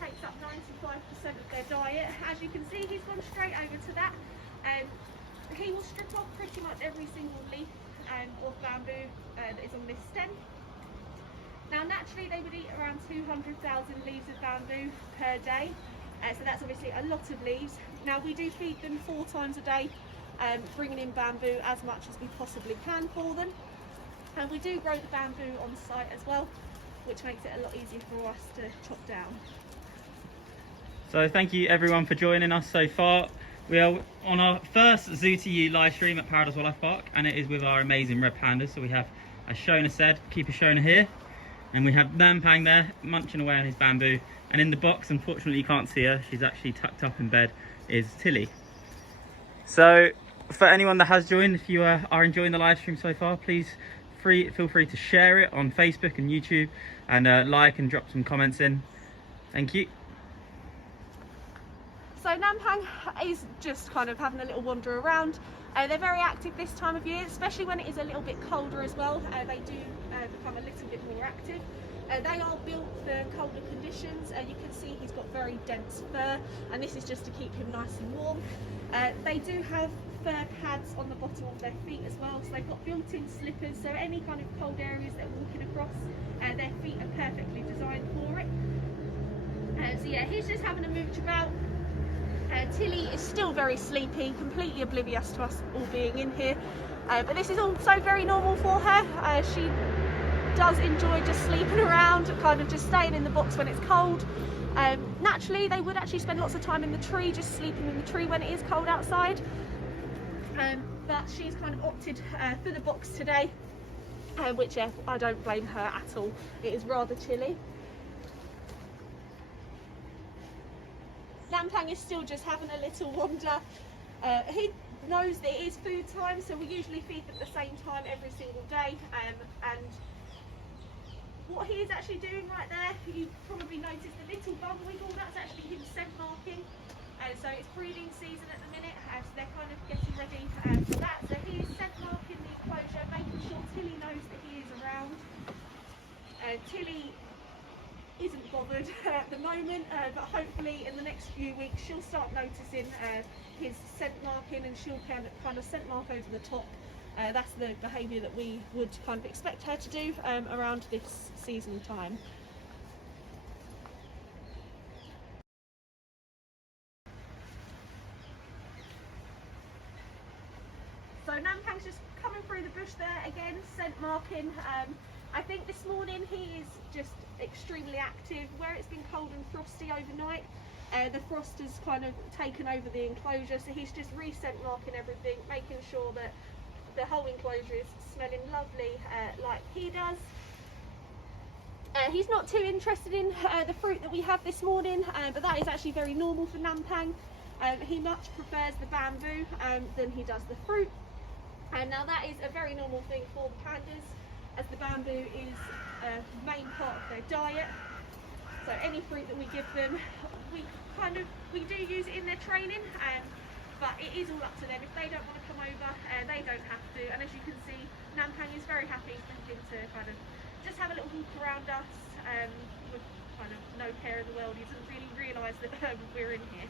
takes up 95% of their diet. As you can see, he's gone straight over to that. He will strip off pretty much every single leaf of bamboo that is on this stem. Now naturally they would eat around 200,000 leaves of bamboo per day, so that's obviously a lot of leaves. Now we do feed them 4 times a day, bringing in bamboo as much as we possibly can for them. And we do grow the bamboo on site as well, which makes it a lot easier for us to chop down. So thank you everyone for joining us so far. We are on our first Zoo to You live stream at Paradise Wildlife Park, and it is with our amazing red pandas. So we have, as Shona said, Keeper Shona here, and we have Nampang there munching away on his bamboo, and in the box, unfortunately you can't see her, she's actually tucked up in bed, is Tilly. So for anyone that has joined, if you are enjoying the live stream so far, please feel free to share it on Facebook and YouTube, and like and drop some comments in. Thank you. So Nampang is just kind of having a little wander around. They're very active this time of year, especially when it is a little bit colder as well. They do become a little bit more active. They are built for colder conditions. You can see he's got very dense fur, and this is just to keep him nice and warm. They do have fur pads on the bottom of their feet as well, so they've got built-in slippers, so any kind of cold areas they're walking across, their feet are perfectly designed for it. So yeah, he's just having a mooch about. Tilly is still very sleepy, completely oblivious to us all being in here, but this is also very normal for her. She does enjoy just sleeping around, kind of just staying in the box when it's cold. Naturally they would actually spend lots of time in the tree, just sleeping in the tree when it is cold outside, but she's kind of opted for the box today, which I don't blame her at all. It is rather chilly. Nampang is still just having a little wander. He knows that it is food time, so we usually feed them at the same time every single day, and what he is actually doing right there, you probably noticed the little bum wiggle, that's actually him scent marking. So it's breeding season at the minute, so they're kind of getting ready for that. So he is scent marking the enclosure, making sure Tilly knows that he is around. Tilly isn't bothered at the moment, but hopefully in the next few weeks she'll start noticing his scent marking, and she'll kind of scent mark over the top. That's the behaviour that we would kind of expect her to do around this season time. So Nampang's just coming through the bush there again, scent marking. I think this morning he is just extremely active. Where it's been cold and frosty overnight, the frost has kind of taken over the enclosure, so he's just re-scent marking everything, making sure that the whole enclosure is smelling lovely like he does. He's not too interested in the fruit that we have this morning, but that is actually very normal for Nampang. He much prefers the bamboo than he does the fruit, and now that is a very normal thing for the pandas, as the bamboo is a main part of their diet. So any fruit that we give them, we do use it in their training, but it is all up to them. If they don't want to come over, they don't have to. And as you can see, Nampang is very happy for him to kind of just have a little walk around us with kind of no care in the world. He doesn't really realise that we're in here.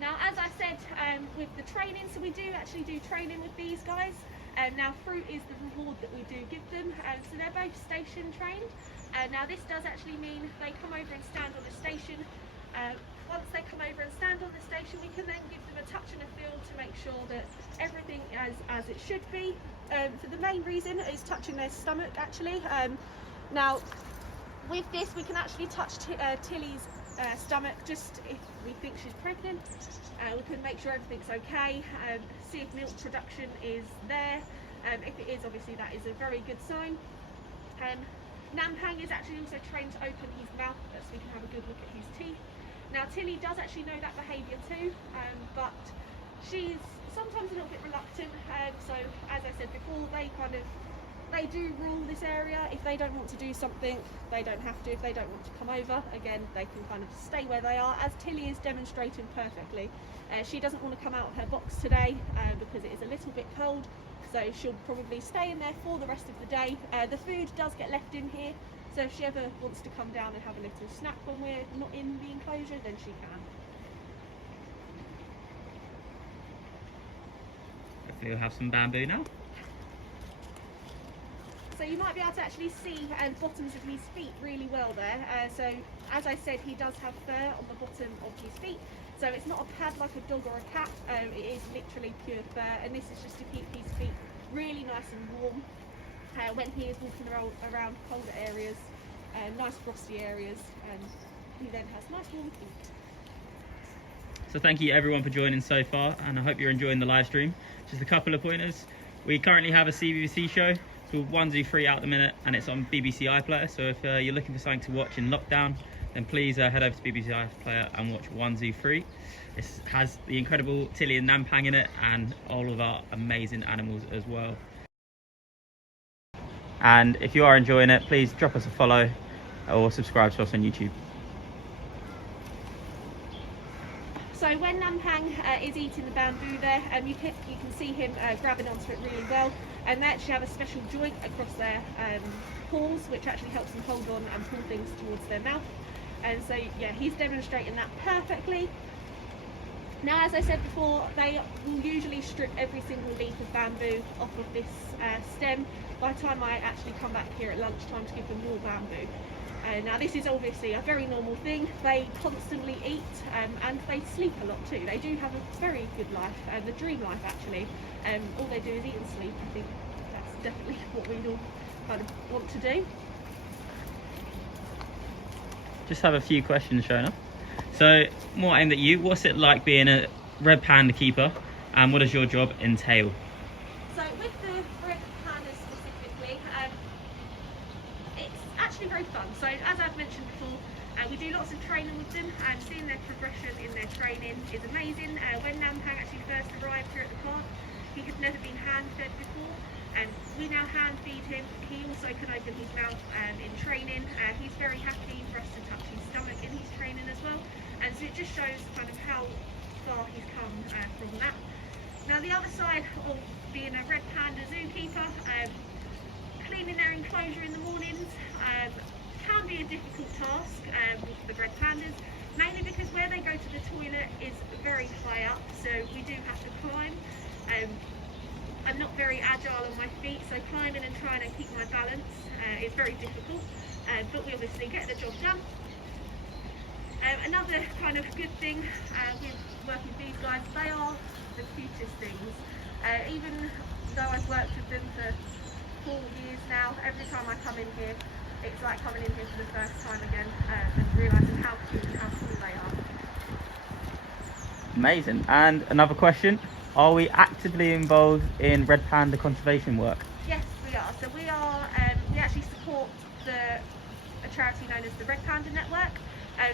Now, as I said, with the training, so we do actually do training with these guys. Now, fruit is the reward that we do give them, so they're both station trained. Now, this does actually mean they come over and stand on the station. Once they come over and stand on the station, we can then give them a touch and a feel to make sure that everything is as it should be. So the main reason is touching their stomach, actually. Now, with this, we can actually touch Tilly's stomach just if we think she's pregnant. We can make sure everything's okay, see if milk production is there. If it is, obviously that is a very good sign. Nampang is actually also trained to open his mouth so we can have a good look at his teeth. Now Tilly does actually know that behaviour too, but she's sometimes a little bit reluctant. So as I said before, they do rule this area. If they don't want to do something, they don't have to. If they don't want to come over, again, they can kind of stay where they are, as Tilly is demonstrating perfectly. She doesn't want to come out of her box today because it is a little bit cold, so she'll probably stay in there for the rest of the day. The food does get left in here, So if she ever wants to come down and have a little snack when we're not in the enclosure, then she can. Hopefully we'll have some bamboo now. So you might be able to actually see the bottoms of his feet really well there. So as I said, he does have fur on the bottom of his feet. So it's not a pad like a dog or a cat. It is literally pure fur, and this is just to keep his feet really nice and warm when he is walking around colder areas, nice frosty areas, and he then has nice warm feet. So thank you everyone for joining so far, and I hope you're enjoying the live stream. Just a couple of pointers. We currently have a CBBC show. It's called 123 out at the minute, and it's on BBC iPlayer. So if you're looking for something to watch in lockdown, then please head over to BBC iPlayer and watch 123. It has the incredible Tilly and Nampang in it, and all of our amazing animals as well. And if you are enjoying it, please drop us a follow or subscribe to us on YouTube. So when Nampang is eating the bamboo there, you can see him grabbing onto it really well, and they actually have a special joint across their paws which actually helps them hold on and pull things towards their mouth. And so yeah, he's demonstrating that perfectly. Now, as I said before, they will usually strip every single leaf of bamboo off of this stem by the time I actually come back here at lunchtime to give them more bamboo. Now this is obviously a very normal thing. They constantly eat and they sleep a lot too. They do have a very good life, the dream life actually. All they do is eat and sleep. I think that's definitely what we all kind of want to do. Just have a few questions shown up. So more aimed at you, what's it like being a red panda keeper, and what does your job entail? So with the red pandas specifically, it's actually very fun. So as I've mentioned before, we do lots of training with them, and seeing their progression in their training is amazing. When Nampang actually first arrived here at the park, he had never been hand fed before, and we now hand feed him. He also can open his mouth in training. He's very happy for us to touch his stomach in his training as well, and so it just shows kind of how far he's come from that. Now the other side of being a red panda zookeeper, cleaning their enclosure in the mornings can be a difficult task with the red pandas, mainly because where they go to the toilet is very high up, so we do have to climb. I'm not very agile on my feet, so climbing and trying to keep my balance is very difficult, but we obviously get the job done. Another kind of good thing with working with these guys, they are the cutest things. Even though I've worked with them for 4 years now, every time I come in here, it's like coming in here for the first time again and realising how cute and how cool they are. Amazing. And another question, are we actively involved in red panda conservation work? Yes, we are. So we are. We actually support a charity known as the Red Panda Network.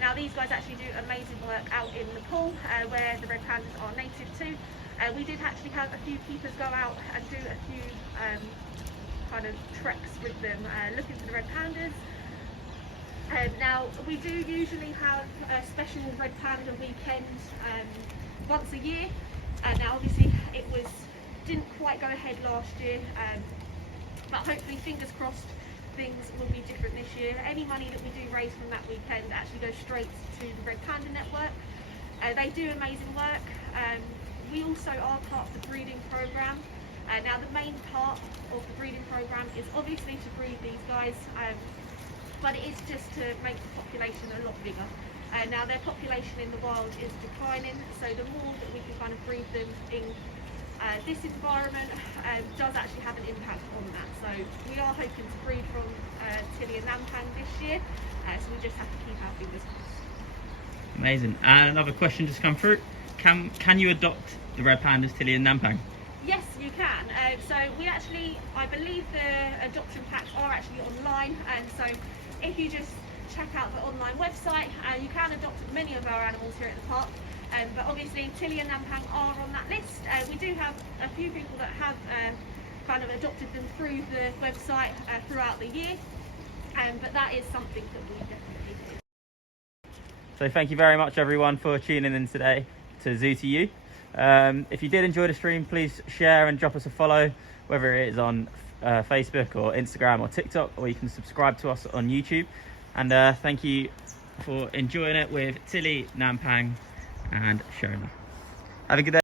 Now these guys actually do amazing work out in Nepal, where the red pandas are native to. We did actually have a few keepers go out and do a few kind of treks with them, looking for the red pandas. Now we do usually have a special red panda weekend once a year. Now obviously it didn't quite go ahead last year, but hopefully, fingers crossed, things will be different this year. Any money that we do raise from that weekend actually goes straight to the Red Panda Network. They do amazing work. We also are part of the breeding program. Now the main part of the breeding program is obviously to breed these guys, but it is just to make the population a lot bigger. Now their population in the wild is declining, so the more that we can kind of breed them in this environment does actually have an impact on that. So we are hoping to breed from Tilly and Nampang this year, so we just have to keep our fingers crossed. Amazing. And another question just come through. Can you adopt the red pandas Tilly and Nampang? Yes, you can. So we actually, I believe the adoption packs are actually online, and so if you just check out the online website, you can adopt many of our animals here at the park. But obviously Tilly and Nampang are on that list. We do have a few people that have kind of adopted them through the website throughout the year, but that is something that we definitely do. So thank you very much everyone for tuning in today to Zoo to You. If you did enjoy the stream, please share and drop us a follow, whether it is on Facebook or Instagram or TikTok, or you can subscribe to us on YouTube. And thank you for enjoying it with Tilly, Nampang and Shona. Have a good day.